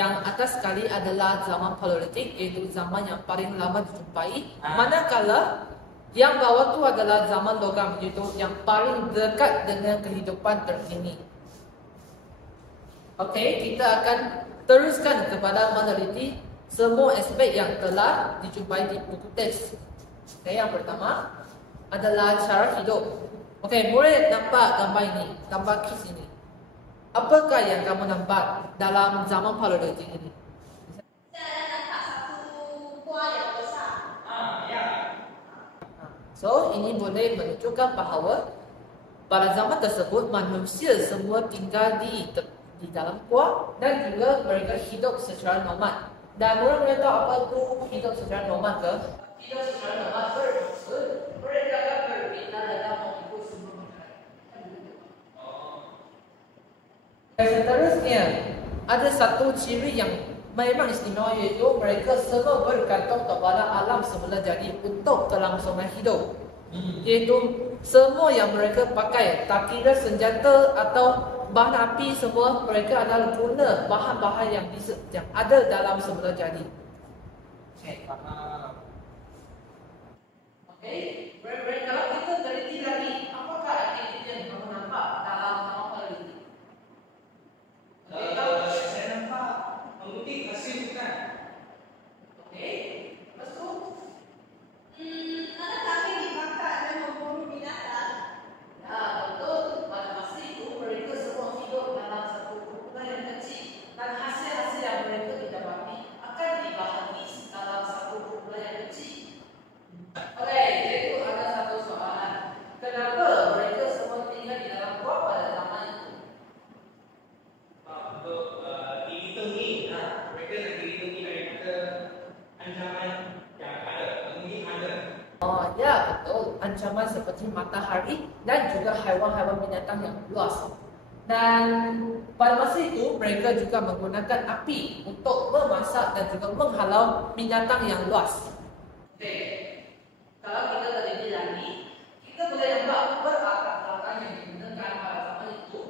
Yang atas sekali adalah zaman Paleolitik, iaitu zaman yang paling lama dijumpai. Manakala yang bawah tu adalah zaman logam, iaitu yang paling dekat dengan kehidupan terkini. Okey, kita akan teruskan kepada meneliti semua aspek yang telah dijumpai di buku teks. Okey, yang pertama adalah cara hidup. Okey, boleh nampak gambar ini, gambar kis ini. Apakah yang kamu nampak dalam zaman Paleolitik ini? Saya nampak satu buah yang besar. Ya. So, ini boleh menunjukkan bahawa pada zaman tersebut manusia semua tinggal di dalam gua dan juga mereka hidup secara nomad. Dan orang tahu apa itu hidup secara nomad ke? Hidup secara nomad bermaksud mereka akan berpindah dalam mengikut sumber makanan. Dan seterusnya, ada satu ciri yang memang istimewa, iaitu mereka semua bergantung kepada alam semula jadi untuk kelangsungan hidup. Iaitu semua yang mereka pakai, tak kira senjata atau bahan api, semua mereka adalah guna bahan-bahan yang ada dalam semula jadi. Okey, kalau kita teliti lagi, apakah aktiviti yang kamu nampak dalam zaman Paleolitik? Saya nampak mengutik hasil bukan. Okey, lepas tu Ada kami dimakan dan memburu binatang. ya, betul. Pada masa itu mereka semua hidup dalam satu kumpulan yang kecil dan hasil-hasil yang mereka didapati akan dibahagi dalam satu kumpulan yang kecil. Okey, jadi ada satu soalan. Kenapa mereka semua tinggal di dalam gua pada zaman itu? Untuk dilindungi, mereka nak dilindungi daripada ancaman yang ada, mungkin ada. Oh ya, betul. Ancaman seperti matahari dan juga haiwan-haiwan binatang yang luas. Dan pada masa itu mereka juga menggunakan api untuk memasak dan juga menghalau binatang yang luas. Okey. Kalau kita teliti lagi, kita boleh nampak peralatan belakang yang digunakan pada zaman itu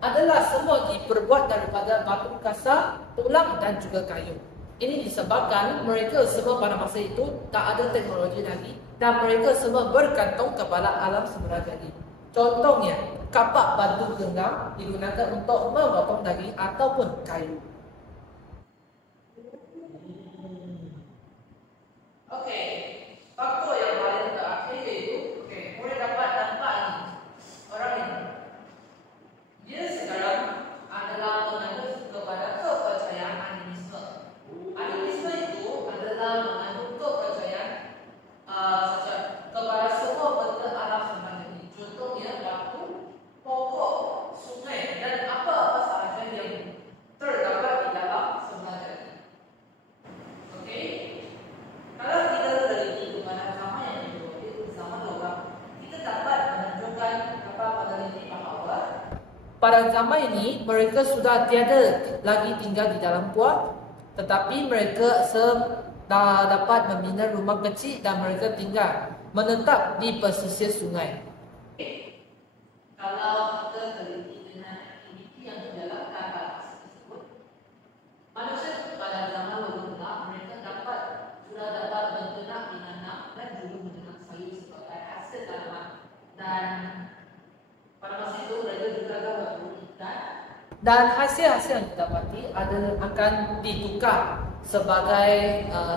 adalah semua diperbuat daripada batu kasar, tulang dan juga kayu. Ini disebabkan mereka semua pada masa itu tak ada teknologi lagi dan mereka semua bergantung kepada alam semula jadi. Contohnya, kapak batu genggam digunakan untuk memotong daging ataupun kayu. Okey, faktor yang paling terakhir iaitu, boleh dapat nampak ini. Orang ini, dia sekarang adalah mengandung kepada kepercayaan animisme. Animisme itu adalah mengandung kepercayaan kepada semua benda alam semula jadi. Contohnya batu, pokok, sungai dan apa-apa sahaja yang terdapat di dalam semula jadi. Okey. Kalau kita teliti kepada zaman yang kedua, iaitu zaman logam, kita dapat menunjukkan meneliti bahawa pada zaman ini mereka sudah tiada lagi tinggal di dalam gua, tetapi mereka dapat membina rumah kecil dan mereka tinggal menetap di pesisir sungai. Kalau kita teliti dengan aktiviti yang di dalam kata tersebut, manusia pada zaman logam mereka sudah dapat menternak binatang dan juga menternak sayur sebagai hasil tanaman. Dan pada masa itu mereka juga dapat berburu ikan. Dan hasil-hasil yang didapati akan ditukar sebagai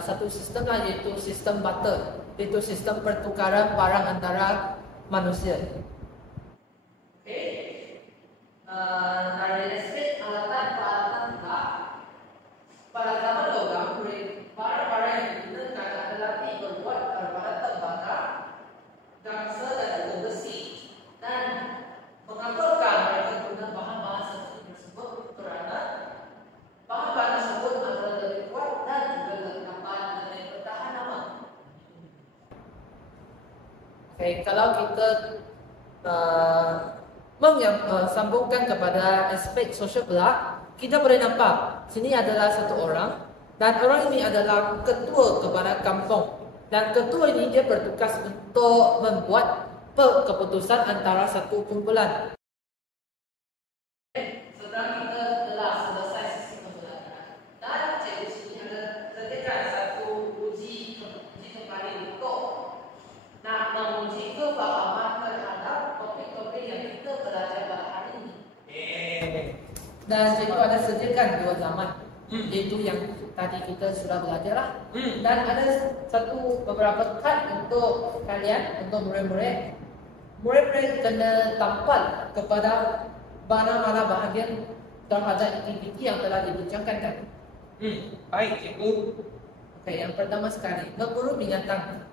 satu sistem, iaitu sistem barter, iaitu sistem pertukaran barang antara manusia. Okey. Dari aspek peralatan pula, pada zaman logam, barang-barang yang digunakan adalah dibuat daripada tembaga, gangsa dan juga besi. Dan mengapakah mereka guna bahan-bahan seperti tersebut? Kerana bahan-bahan tersebut adalah lebih kuat dan juga lebih bertahan lama. Okey, kalau kita sambungkan kepada aspek sosial pula, kita boleh nampak sini adalah satu orang dan orang ini adalah ketua kepada kampung, dan ketua ini dia bertugas untuk membuat keputusan antara satu kumpulan. Setelah kita telah selesai sesi pembelajaran Dan cikgu ada sediakan dua zaman, iaitu yang tadi kita sudah belajar lah. Dan ada beberapa kad untuk kalian, untuk murid-murid. Murid-murid kena tampal kepada mana-mana bahagian terhadap aktiviti yang telah dibincangkan tadi. Baik, cikgu. Okey, yang pertama sekali, memburu binatang.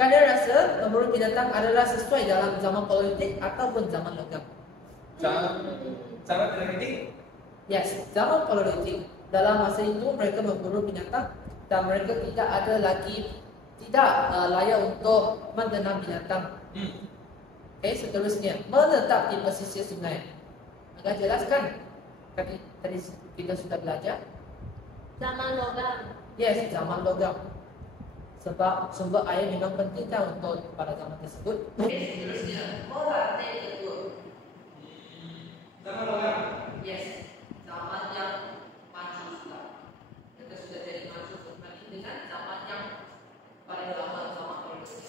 Kalian rasa memburu binatang adalah sesuai dalam zaman politik ataupun zaman logam? Zaman politik? Yes, zaman politik. Dalam masa itu mereka memburu binatang dan mereka tidak layak untuk menenang binatang. Okey, seterusnya, menetap di pesisir sungai. Agak jelaskan? Tadi kita sudah belajar. Zaman logam. Yes, zaman logam. Sebab sumber air memang penting untuk pada zaman tersebut. Okey, seterusnya, melatih telur. Zaman logam? Yes, zaman yang maju sudah. Kita sudah jadi maju berbanding dengan zaman yang paling lama, zaman politik.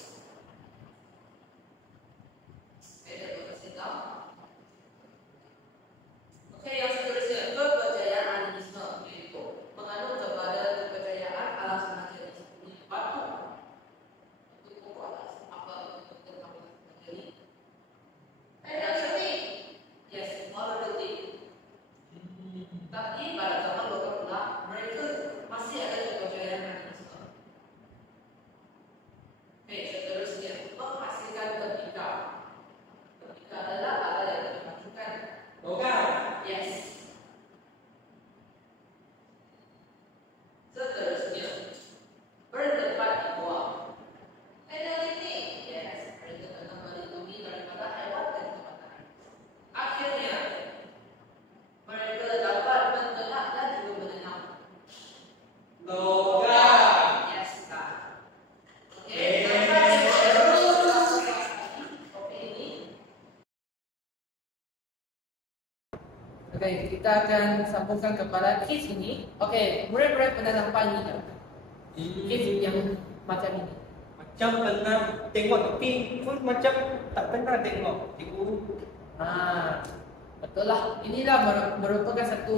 Okey, yang seterusnya, kepercayaan animisme, iaitu menganut kepada kepercayaan alam semesta ini batu. Itu pokok alam apa kita tahu jadi. Yes, morality. Tapi pada zaman logam pula, mereka masih ada kepercayaan animisme. Okey, seterusnya, menghasilkan ketika. Ketika adalah ada yang dimajukan. Logam? Yes. Seterusnya, bertempat di bawah. Yes, mereka akan melindungi daripada haiwan dan kematian. Akhirnya, mereka dapat mentelak dan juga menenang. Logam? Yes, Kak. Okey. Okey, kita akan sambungkan kepada kes ini. Okey, murid-murid pernah nampak ini tak? Kes yang macam ini. Macam pernah tengok tapi pun macam tak pernah tengok, cikgu. Betul lah. Inilah merupakan satu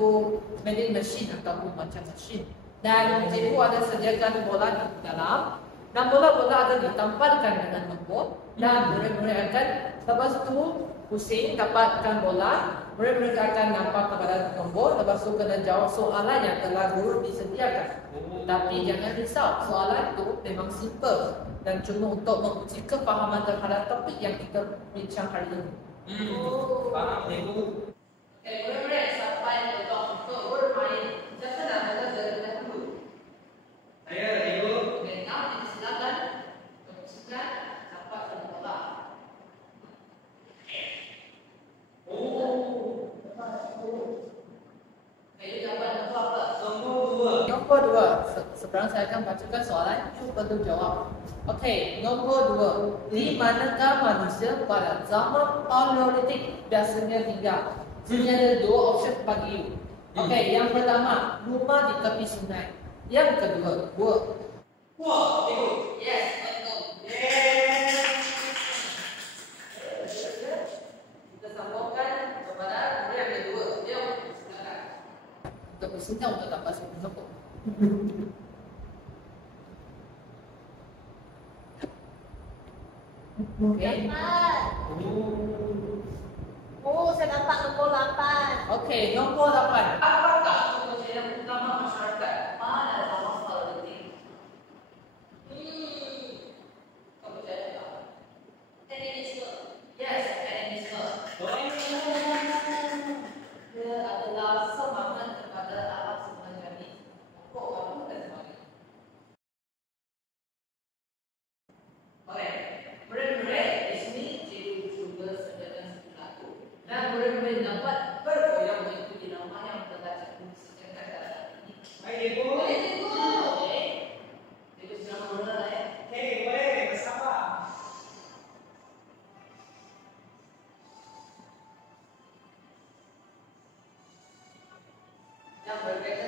vending machine ataupun macam machine. Dan cikgu ada sediakan bola di dalam. Dan bola-bola ada ditampalkan dengan nombor. Dan murid-murid akan lepas tu pusing dapatkan bola. Murid-murid akan nampak kepada nombor. Lepas tu kena jawab soalan yang telah guru disediakan. Tapi jangan risau, soalan itu memang simple dan cuma untuk menguji kefahaman terhadap topik yang kita bincang hari ini. Faham, cikgu. Okay, murid-murid sampai untuk bermain. Siapa nak mula dulu? Saya, cikgu. Okay, now silakan silakan dapat kena bola. Okay, jawapan nombor apa? Nombor 2. Nombor 2. Sekarang saya akan bacakan soalan. Cuba tu jawab. Okey, nombor 2. Di manakah manusia pada zaman Paleolitik biasanya tinggal? Sini ada dua option bagi you. Okey, yang pertama, rumah di tepi sungai. Yang kedua, gua. Wah, cikgu. Yes, betul. Kita sambungkan kepada murid yang kedua. Jom, silakan. Untuk bersenang untuk dapat satu nombor. Okey. Saya nampak nombor 8. Okey, nombor 8. Apakah kepercayaan utama masyarakat pada zaman Paleolitik? Kepercayaan apa? Animisme. Yes, animisme. Dia adalah semangat kepada alam semesta ini. Pokok batu dan sebagainya. Okey, murid-murid di sini cikgu juga sediakan satu. Dan murid-murid dapat bergoyang mengikuti nama yang telah cikgu sediakan dalam ini. Baik, cikgu. Boleh cikgu? Okey. Cikgu sudah mula ya. Okey, boleh. Bersabar. Yang berbeza